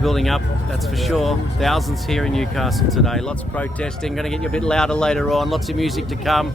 building up, that's for sure. Thousands here in Newcastle today. Lots of protesting. Going to get you a bit louder later on. Lots of music to come.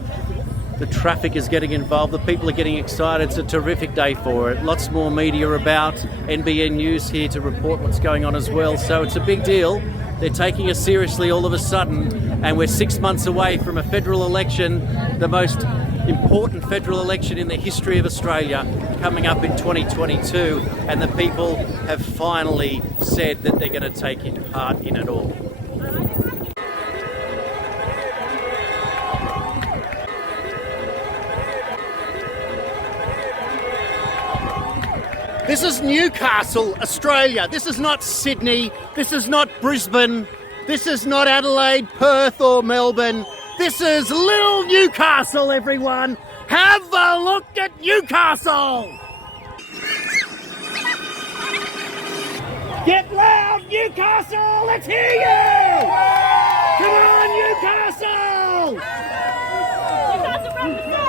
The traffic is getting involved. The people are getting excited. It's a terrific day for it. Lots more media about. NBN News here to report what's going on as well. So it's a big deal. They're taking us seriously all of a sudden, and we're 6 months away from a federal election, the most important federal election in the history of Australia, coming up in 2022, and the people have finally said that they're going to take part in it all. This is Newcastle, Australia. This is not Sydney. This is not Brisbane. This is not Adelaide, Perth or Melbourne. This is little Newcastle, everyone. Have a look at Newcastle. Get loud, Newcastle. Let's hear you. Come on, Newcastle. Newcastle represent.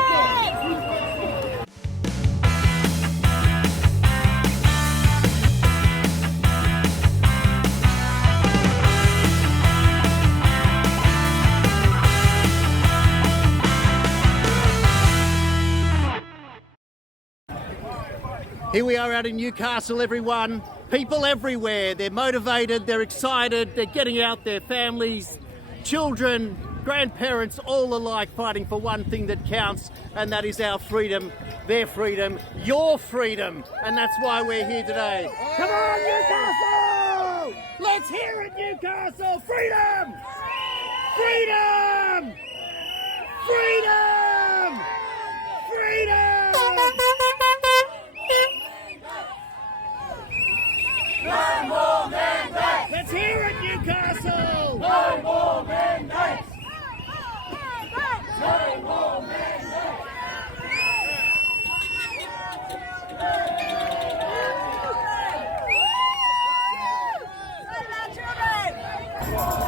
Here we are out in Newcastle, everyone. People everywhere. They're motivated, they're excited, they're getting out their families, children, grandparents, all alike fighting for one thing that counts, and that is our freedom, their freedom, your freedom. And that's why we're here today. Come on, Newcastle! Let's hear it, Newcastle! Freedom! Freedom! Freedom! Freedom! No more mandates! Let's hear it, Newcastle! No more mandates! No more mandates!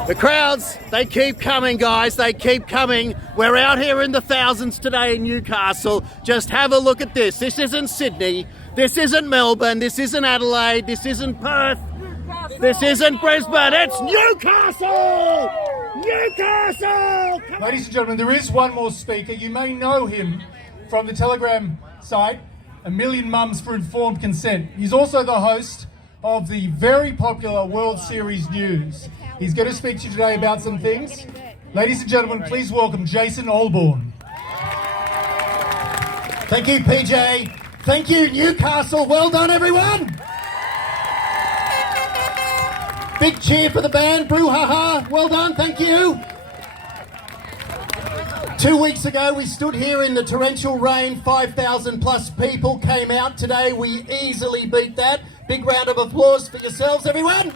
The crowds, they keep coming, guys. They keep coming. We're out here in the thousands today in Newcastle. Just have a look at this. This isn't Sydney. This isn't Melbourne, this isn't Adelaide, this isn't Perth, this isn't Brisbane, it's Newcastle! Newcastle! Ladies and gentlemen, there is one more speaker. You may know him from the Telegram site, A Million Mums for Informed Consent. He's also the host of the very popular World Series News. He's going to speak to you today about some things. Ladies and gentlemen, please welcome Jason Olbourne. Thank you, PJ. Thank you, Newcastle. Well done, everyone. Big cheer for the band. Brouhaha. Well done. Thank you. 2 weeks ago, we stood here in the torrential rain. 5,000 plus people came out. Today, we easily beat that. Big round of applause for yourselves, everyone.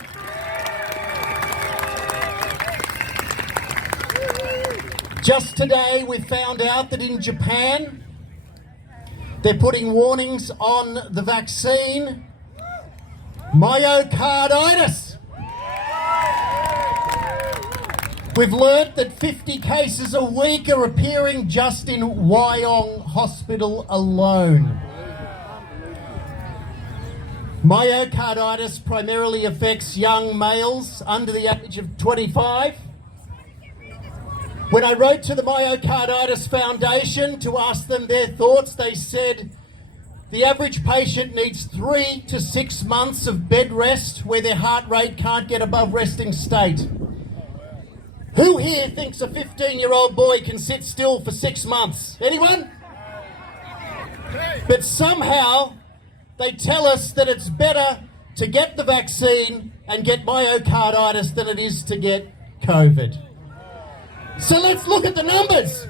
Just today, we found out that in Japan, they're putting warnings on the vaccine. Myocarditis. We've learnt that 50 cases a week are appearing just in Wyong Hospital alone. Myocarditis primarily affects young males under the age of 25. When I wrote to the Myocarditis Foundation to ask them their thoughts, they said the average patient needs 3 to 6 months of bed rest where their heart rate can't get above resting state. Who here thinks a 15-year-old boy can sit still for 6 months? Anyone? But somehow they tell us that it's better to get the vaccine and get myocarditis than it is to get COVID. So let's look at the numbers.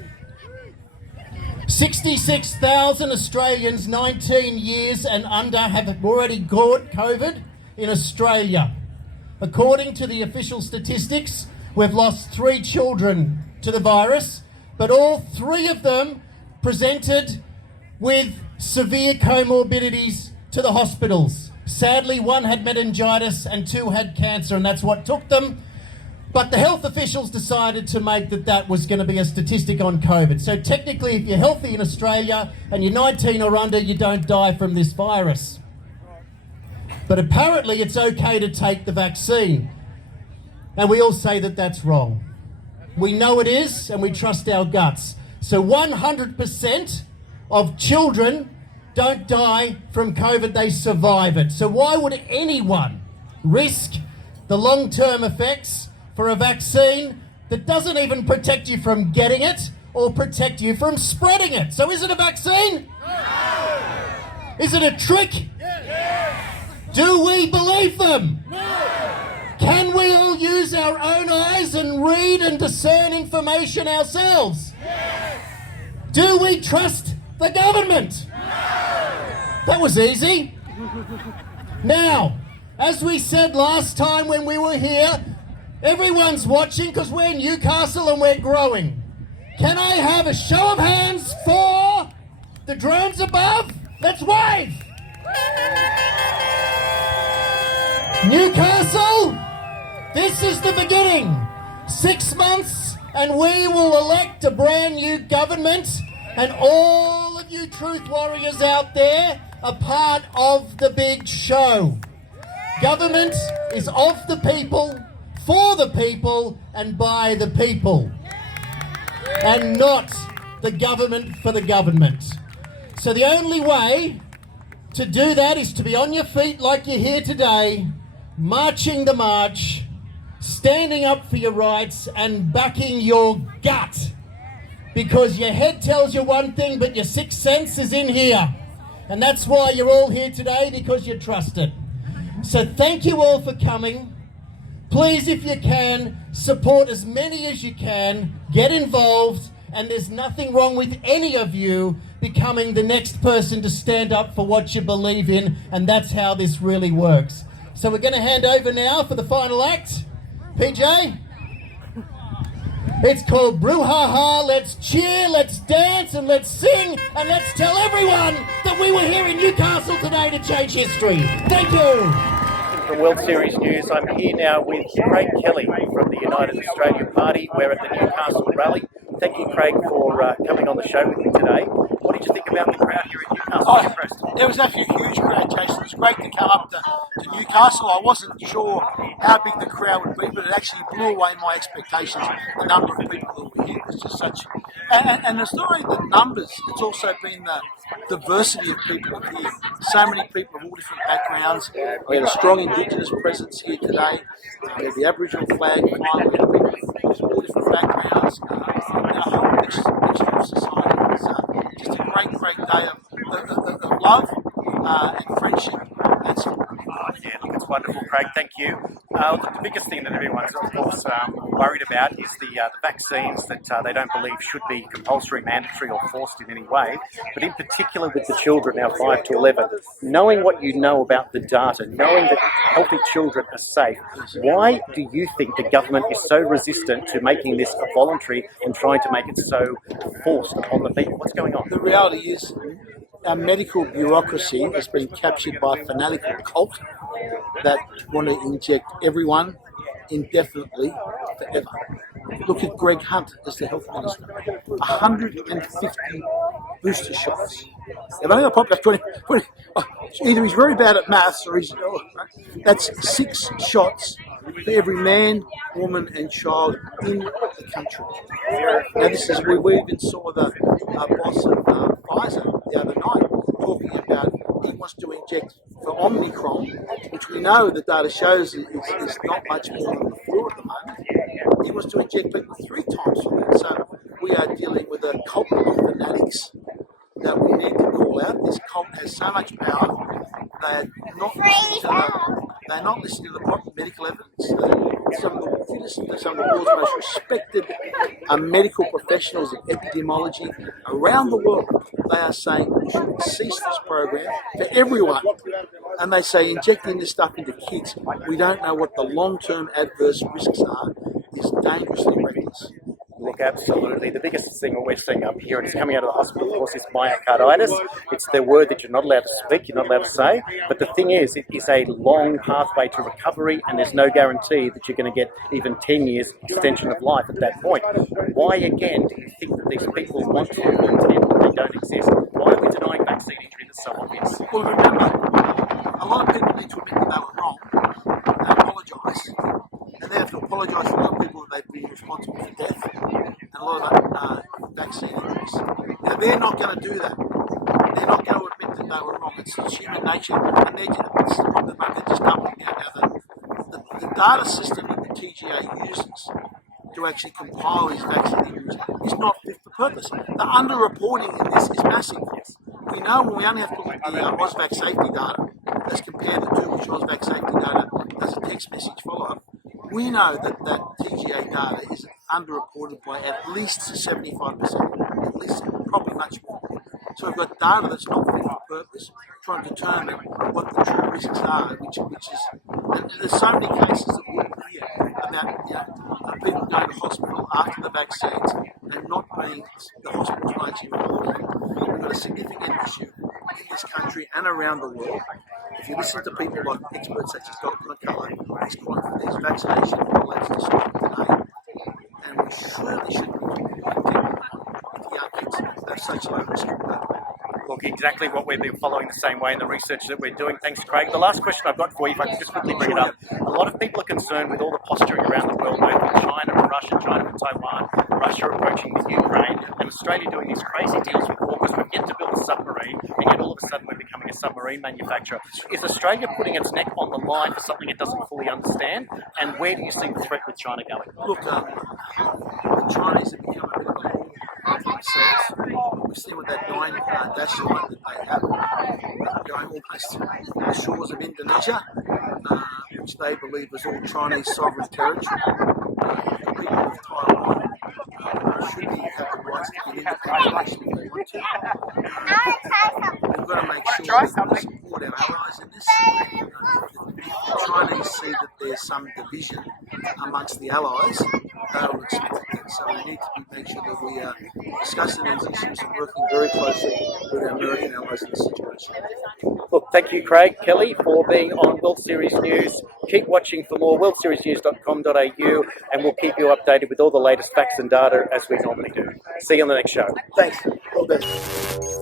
66,000 Australians 19 years and under have already caught COVID in Australia. According to the official statistics, we've lost 3 children to the virus, but all 3 of them presented with severe comorbidities to the hospitals. Sadly, 1 had meningitis and 2 had cancer, and that's what took them. But the health officials decided to make that was going to be a statistic on COVID. So technically, if you're healthy in Australia and you're 19 or under, you don't die from this virus. But apparently it's okay to take the vaccine. And we all say that that's wrong. We know it is, and we trust our guts. So 100% of children don't die from COVID, they survive it. So why would anyone risk the long-term effects for a vaccine that doesn't even protect you from getting it or protect you from spreading it? So is it a vaccine? No. Is it a trick? Yes. Do we believe them? No. Can we all use our own eyes and read and discern information ourselves? Yes. Do we trust the government? No. That was easy. Now, as we said last time when we were here, everyone's watching because we're Newcastle and we're growing. Can I have a show of hands for the drones above? Let's wave! Newcastle, this is the beginning. 6 months and we will elect a brand new government, and all of you truth warriors out there are part of the big show. Government is of the people, for the people, and by the people. And not the government for the government. So the only way to do that is to be on your feet like you're here today, marching the march, standing up for your rights and backing your gut. Because your head tells you one thing, but your sixth sense is in here. And that's why you're all here today, because you trust it. So thank you all for coming. Please, if you can, support as many as you can, get involved, and there's nothing wrong with any of you becoming the next person to stand up for what you believe in, and that's how this really works. So we're going to hand over now for the final act. PJ? It's called Brouhaha. Let's cheer, let's dance, and let's sing, and let's tell everyone that we were here in Newcastle today to change history. Thank you. From World Series News, I'm here now with Craig Kelly from the United Australia Party. We're at the Newcastle Rally. Thank you, Craig, for coming on the show with me today. What did you think about the crowd here in Newcastle? It was actually a huge crowd, Jason. It was great to come up to Newcastle. I wasn't sure how big the crowd would be, but it actually blew away my expectations. The number of people that were here was just such... And it's not only the numbers, it's also been the diversity of people here. So many people of all different backgrounds. We had a strong Indigenous presence here today. We had the Aboriginal flag flying. We had people from all different backgrounds. A whole mixture of society. It was just a great day of love and friendship and support. Yeah, look, it's wonderful, Craig. Thank you. The biggest thing that everyone's, of course, worried about is the vaccines that they don't believe should be compulsory, mandatory or forced in any way. But in particular with the children, now 5 to 11, knowing what you know about the data, knowing that healthy children are safe, why do you think the government is so resistant to making this a voluntary and trying to make it so forced upon the people? What's going on? The reality is our medical bureaucracy has been captured by a fanatical cult that want to inject everyone indefinitely forever. Look at Greg Hunt as the health minister. 150 booster shots. They've only got a population of 20. Either he's very bad at maths or he's... That's 6 shots for every man, woman and child in the country. Now this is where we even saw the boss of Pfizer the other night talking about he wants to inject for Omicron, which we know the data shows is not much more than the flu at the moment. He wants to inject people 3 times for that. So we are dealing with a cult of fanatics that we need to call out. This cult has so much power. They're not listening to the proper medical evidence. Some of the world's most respected medical professionals in epidemiology around the world, they are saying we should cease this program for everyone. And they say injecting this stuff into kids, we don't know what the long-term adverse risks are, is dangerously reckless. Look, absolutely. The biggest thing we're seeing up here, and it's coming out of the hospital, of course, is myocarditis. It's the word that you're not allowed to speak, you're not allowed to say. But the thing is, it is a long pathway to recovery, and there's no guarantee that you're going to get even 10 years extension of life at that point. Why, again, do you think that these people want to pretend that they don't exist? Why are we denying vaccine injury that's so obvious? Well, remember, a lot of people need to admit that they were wrong and apologise. And they have to apologise for a lot of people that they've been responsible for death and a lot of vaccine injuries. Now, they're not going to do that. They're not going to admit that they were wrong. It's human nature. And they're just doubling down. Now, the data system that the TGA uses to actually compile these vaccine injuries is not fit for purpose. The underreporting in this is massive. We know when we only have to look at the AusVac safety data as compared to which AusVac safety data does a text message follow-up. We know that TGA data is underreported by at least 75%, at least probably much more. So we've got data that's not fit for purpose, trying to determine what the true risks are, which is, and there's so many cases that we hear about people going to hospital after the vaccines and not being, the hospitals not actually reporting. We've got a significant issue in this country and around the world. If you listen to people like experts such as Dr. McCullough, he's calling for these vaccination rollouts to stop today. And we surely shouldn't be talking if the young kids have such low risk. Look, exactly what we've been following the same way in the research that we're doing. Thanks, Craig. The last question I've got for you, if I could just quickly bring it up. A lot of people are concerned with all the posturing around the world, both with China and Russia, China and Taiwan, Russia approaching with Ukraine, and Australia doing these crazy deals with AUKUS. We've yet to build a submarine, and yet all of a sudden we're becoming a submarine manufacturer. Is Australia putting its neck on the line for something it doesn't fully understand? And where do you see the threat with China going? Look, the Chinese have become a bit of a law for themselves. We've seen with that 9 dash line that they have, going almost to the shores of Indonesia, which they believe is all Chinese sovereign territory. The people of Taiwan should have the rights to an independent nation if they want to. We've got to make sure that we support our allies in this. If the Chinese see that there's some division amongst the allies, they'll expect that. So we need to make sure that we are discussing these issues and working very closely with our American allies in this situation. Look, thank you, Craig Kelly, for being on World Series News. Keep watching for more, worldseriesnews.com.au, and we'll keep you updated with all the latest facts and data as we normally do. See you on the next show. Thanks. All the best.